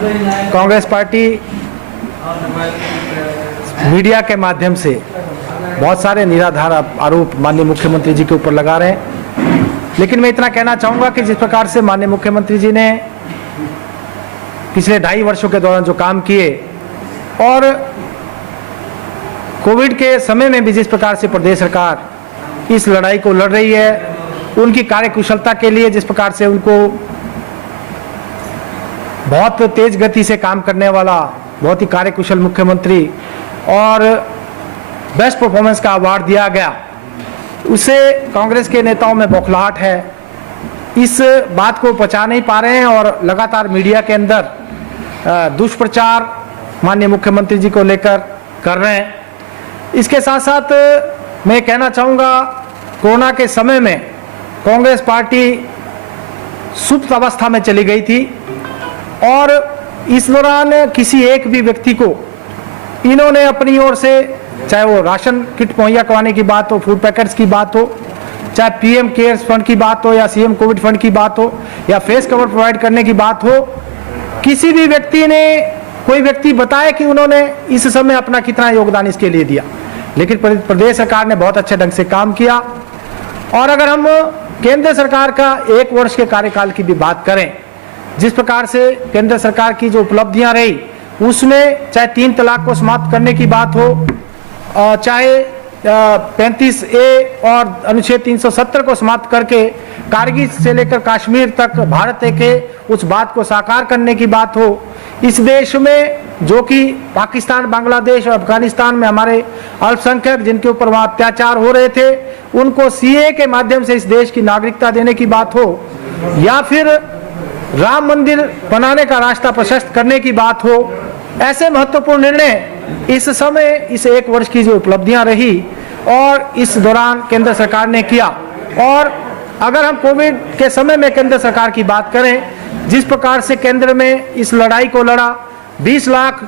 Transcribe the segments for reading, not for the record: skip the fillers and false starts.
Congress party media के माध्यम से बहुत सारे निराधार आरोप माननीय मुख्यमंत्री जी के ऊपर लगा रहे हैं, लेकिन मैं इतना कहना चाहूँगा कि जिस प्रकार से माननीय मुख्यमंत्री जी ने पिछले 2.5 वर्षों के दौरान जो काम किए और कोविड के समय में भी जिस प्रकार से प्रदेश सरकार इस लड़ाई को लड़ रही है, उनकी कार्यकुशलता के लिए जिस प्रकार से उनको बहुत तेज गति से काम करने वाला बहुत ही कार्यकुशल मुख्यमंत्री और बेस्ट परफॉर्मेंस का अवार्ड दिया गया, उसे कांग्रेस के नेताओं में बौखलाहट है। इस बात को पचा नहीं पा रहे हैं और लगातार मीडिया के अंदर दुष्प्रचार माननीय मुख्यमंत्री जी को लेकर कर रहे हैं। इसके साथ साथ मैं कहना चाहूँगा, कोरोना के समय में कांग्रेस पार्टी सुप्त अवस्था में चली गई थी और इस दौरान किसी एक भी व्यक्ति को इन्होंने अपनी ओर से, चाहे वो राशन किट मुहैया करवाने की बात हो, फूड पैकेट्स की बात हो, चाहे पीएम केयर्स फंड की बात हो या सीएम कोविड फंड की बात हो या फेस कवर प्रोवाइड करने की बात हो, किसी भी व्यक्ति ने कोई व्यक्ति बताए कि उन्होंने इस समय अपना कितना योगदान इसके लिए दिया, लेकिन प्रदेश सरकार ने बहुत अच्छे ढंग से काम किया। और अगर हम केंद्र सरकार का 1 वर्ष के कार्यकाल की भी बात करें, जिस प्रकार से केंद्र सरकार की जो उपलब्धियां रही, उसमें चाहे 3 तलाक को समाप्त करने की बात हो, चाहे 35A और अनुच्छेद 370 को समाप्त करके कारगिल से लेकर कश्मीर तक भारत के उस बात को साकार करने की बात हो, इस देश में जो कि पाकिस्तान, बांग्लादेश और अफगानिस्तान में हमारे अल्पसंख्यक जिनके ऊपर वहाँ अत्याचार हो रहे थे, उनको CAA के माध्यम से इस देश की नागरिकता देने की बात हो, या फिर राम मंदिर बनाने का रास्ता प्रशस्त करने की बात हो, ऐसे महत्वपूर्ण निर्णय इस समय इस 1 वर्ष की जो उपलब्धियां रही और इस दौरान केंद्र सरकार ने किया। और अगर हम कोविड के समय में केंद्र सरकार की बात करें, जिस प्रकार से केंद्र में इस लड़ाई को लड़ा, 20 लाख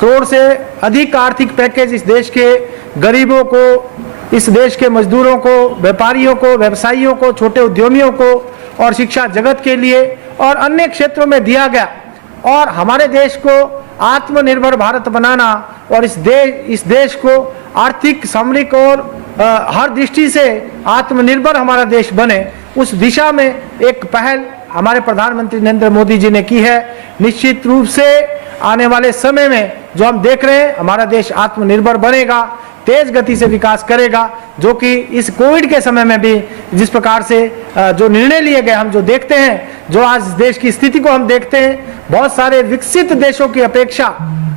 करोड़ से अधिक का आर्थिक पैकेज इस देश के गरीबों को, इस देश के मजदूरों को, व्यापारियों को, व्यवसायियों को, छोटे उद्यमियों को और शिक्षा जगत के लिए और अन्य क्षेत्रों में दिया गया। और हमारे देश को आत्मनिर्भर भारत बनाना और इस देश को आर्थिक, सामरिक और हर दृष्टि से आत्मनिर्भर हमारा देश बने, उस दिशा में एक पहल हमारे प्रधानमंत्री नरेंद्र मोदी जी ने की है। निश्चित रूप से आने वाले समय में जो हम देख रहे हैं, हमारा देश आत्मनिर्भर बनेगा, तेज गति से विकास करेगा, जो कि इस कोविड के समय में भी जिस प्रकार से जो निर्णय लिए गए, हम जो देखते हैं, जो आज देश की स्थिति को हम देखते हैं, बहुत सारे विकसित देशों की अपेक्षा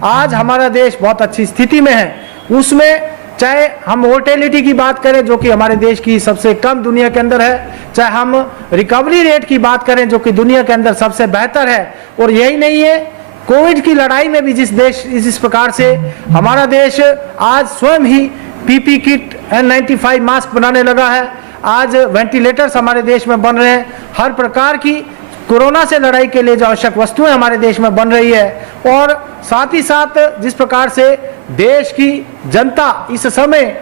आज हमारा देश बहुत अच्छी स्थिति में है। उसमें चाहे हम मोर्टेलिटी की बात करें जो कि हमारे देश की सबसे कम दुनिया के अंदर है, चाहे हम रिकवरी रेट की बात करें जो कि दुनिया के अंदर सबसे बेहतर है, और यही नहीं है, कोविड की लड़ाई में भी जिस प्रकार से हमारा देश आज स्वयं ही PP किट, N95 मास्क बनाने लगा है, आज वेंटिलेटर्स हमारे देश में बन रहे हैं, हर प्रकार की कोरोना से लड़ाई के लिए जो आवश्यक वस्तुएं हमारे देश में बन रही है, और साथ ही साथ जिस प्रकार से देश की जनता इस समय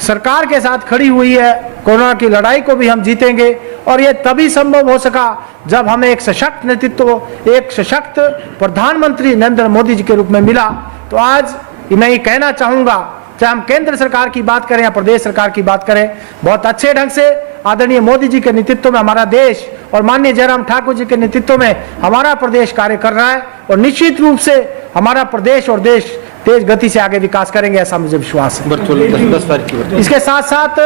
सरकार के साथ खड़ी हुई है, कोरोना की लड़ाई को भी हम जीतेंगे। और ये तभी संभव हो सका जब हमें एक सशक्त नेतृत्व, एक सशक्त प्रधानमंत्री नरेंद्र मोदी जी के रूप में मिला। तो आज मैं ये कहना चाहूँगा, चाहे हम केंद्र सरकार की बात करें या प्रदेश सरकार की बात करें, बहुत अच्छे ढंग से आदरणीय मोदी जी के नेतृत्व में हमारा देश और माननीय जयराम ठाकुर जी के नेतृत्व में हमारा प्रदेश कार्य कर रहा है, और निश्चित रूप से हमारा प्रदेश और देश तेज गति से आगे विकास करेंगे, ऐसा मुझे विश्वास है। इसके साथ साथ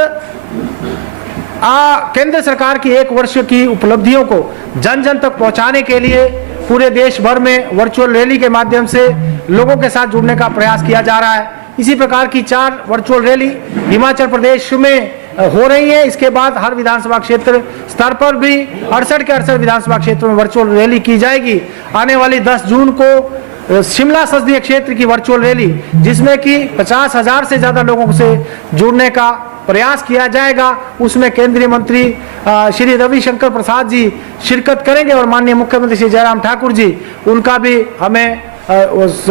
केंद्र सरकार की 1 वर्ष की उपलब्धियों को जन जन तक पहुंचाने के लिए पूरे देश भर में वर्चुअल रैली के माध्यम से लोगों के साथ जुड़ने का प्रयास किया जा रहा है। इसी प्रकार की 4 वर्चुअल रैली हिमाचल प्रदेश में हो रही है। इसके बाद हर विधानसभा क्षेत्र स्तर पर भी 68 के 68 विधानसभा क्षेत्रों में वर्चुअल रैली की जाएगी। आने वाली 10 जून को शिमला संसदीय क्षेत्र की वर्चुअल रैली, जिसमें कि 50,000 से ज्यादा लोगों से जुड़ने का प्रयास किया जाएगा, उसमें केंद्रीय मंत्री श्री रविशंकर प्रसाद जी शिरकत करेंगे और माननीय मुख्यमंत्री श्री जयराम ठाकुर जी, उनका भी हमें उस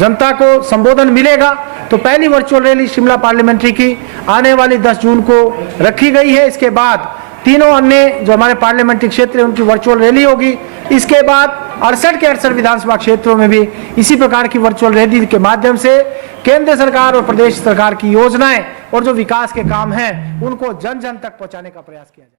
जनता को संबोधन मिलेगा। तो पहली वर्चुअल रैली शिमला पार्लियामेंट्री की आने वाली 10 जून को रखी गई है। इसके बाद तीनों अन्य जो हमारे पार्लियामेंट्री क्षेत्र है उनकी वर्चुअल रैली होगी। इसके बाद 68 के 68 विधानसभा क्षेत्रों में भी इसी प्रकार की वर्चुअल रैली के माध्यम से केंद्र सरकार और प्रदेश सरकार की योजनाएं और जो विकास के काम हैं उनको जन जन तक पहुंचाने का प्रयास किया जाए।